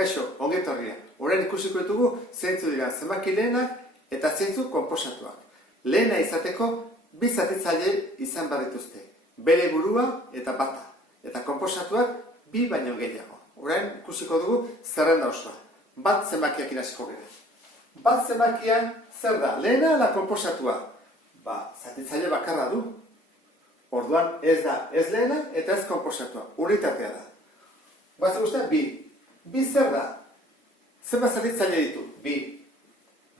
Kaixo, ongetorria. Orain ikusiko ditugu zeintzu dira zenbaki lehenak eta zeintzu konposatuak. Lehena izateko bi zatitzaile izan behar dituzte. Bere burua eta bata. Eta konposatuak bi baino gehiago. Orain ikusiko dugu zerrenda osoa. Bat zenbakiak irasiko gara. Bat zenbakia zer da? Lehena ala konposatua? Zatitzaile bakarra du. Orduan ez da ez lehena eta ez konposatua. Unitatea da. Guazen guztia, bi. Bi zer da? Zenbat zatitzaile ditu? Bi.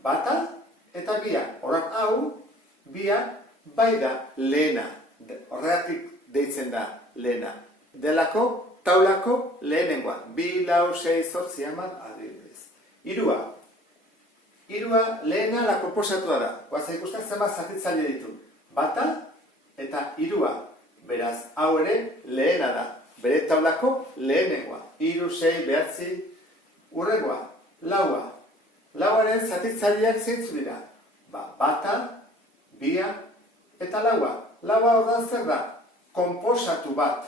Bata eta bia. Horan hau, bia, bai da lehena. Horregatik deitzen da lehena. Delako, taulako lehenengoa. 2, 4, 6, 8, 10, adibidez. Hirua. Hirua lehena la konposatua da. Guazen ikusten zenbat zatitzaile ditu. Bata eta hirua. Beraz, hau ere lehena da. Bere taulako lehenengoa. 3, 6, 9, urrengoa. Laua. Lauaren zatitzaileak zeintzu dira. Bata, bia eta laua. Laua ordan zer da? Konposatu bat.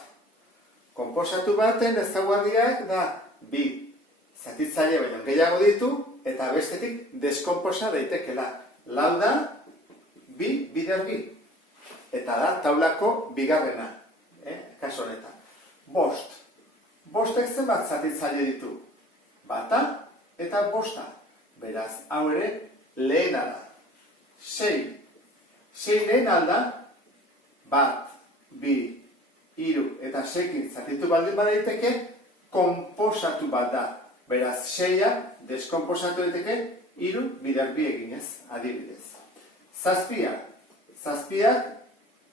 Konposatu baten ezaugarriak da bi zatitzaile baino gehiago ditu eta bestetik deskonposa daitekela. Lau da, bi bider bi. Eta da taulako bigarrena. Kaso honetan. Bost. Bostek zenbat zatitzaile ditu? Bata eta bosta. Beraz, hau ere lehena da. 6. 6 lehen alda, bat, bi, hiru eta 6 zatitu baldin badaiteke, konposatu bat da. Beraz, 6a deskonposatu daiteke, 3 bider bi eginez, adibidez. Zazpia. Zazpiak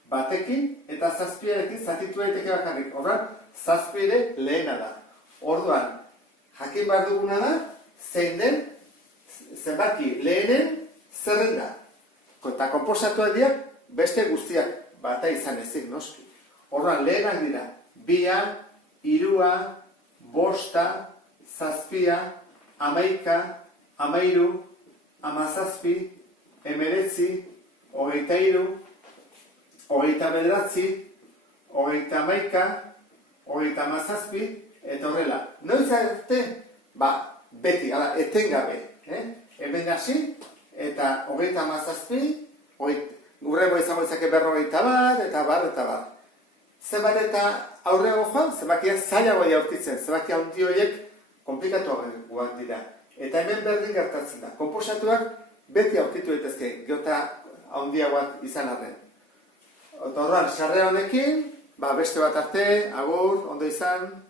batekin eta zazpiarekin zatitu daiteke bakarrik. Horren, zazpi ere lehena da. Orduan, jakin behar duguna da, zein den zenbaki lehenen zerrenda. Eta konposatuak dira beste guztiak bata izan ezik noski. Orduan, lehenak dira, bia, hirua, bosta, zazpia, 11, 13, 17, 19, 23, 29, 31, 37, eta horrela. Noiz arte? Beti, etengabe. Hemen hasi, eta 37, gurrengo izango izake 41, eta bar. Zenbat eta aurrego joan, zenbakiak zailago jaurtitzen, zenbaki handi horiek komplikatuagoak dira. Eta hemen berdin gertatzen da. Konposatuak beti aurkitu daitezke, geota handiagoak izan arren. Eta horren, sarrera honekin, beste bat arte, agur, ondo izan.